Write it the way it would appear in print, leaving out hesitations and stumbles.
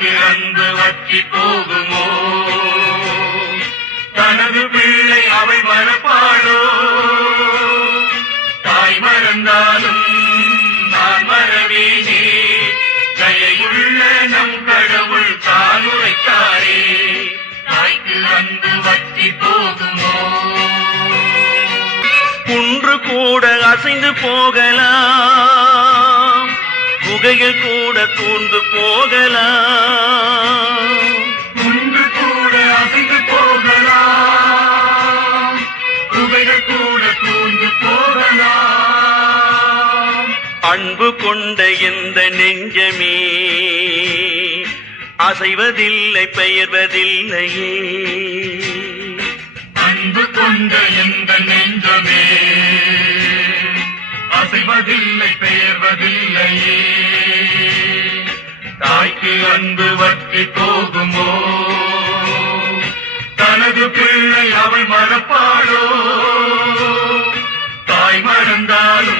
தாய்க்கு அன்பு வற்றி போகுமோ? தனது பிள்ளை அவள் மறப்பாளோ? தாய் மறந்தாலும் நான் மறவேனே, தயையுள்ள நம் கடவுள் தான் உரைத்தாரே. தாய்க்கு அன்பு வற்றி போகுமோ? குன்று கூட அசைந்து போகலாம், குகைகள் கூட தூண்டு போகலாம். குன்று கூட அசைந்து போகலாம், குகைகள் கூட தூண்டு போகலாம். அன்பு கொண்ட எந்த நெஞ்சமே அசைவதில்லை, பெயர்வதில்லையே. அன்பு கொண்ட எந்த நெஞ்சமே அசைவதில்லை, பெயர்வதில்லையே. தாய்க்கு அன்பு வற்றி போகுமோ? தனது பிள்ளை அவள் மறப்பாளோ? தாய் மறந்தாலும்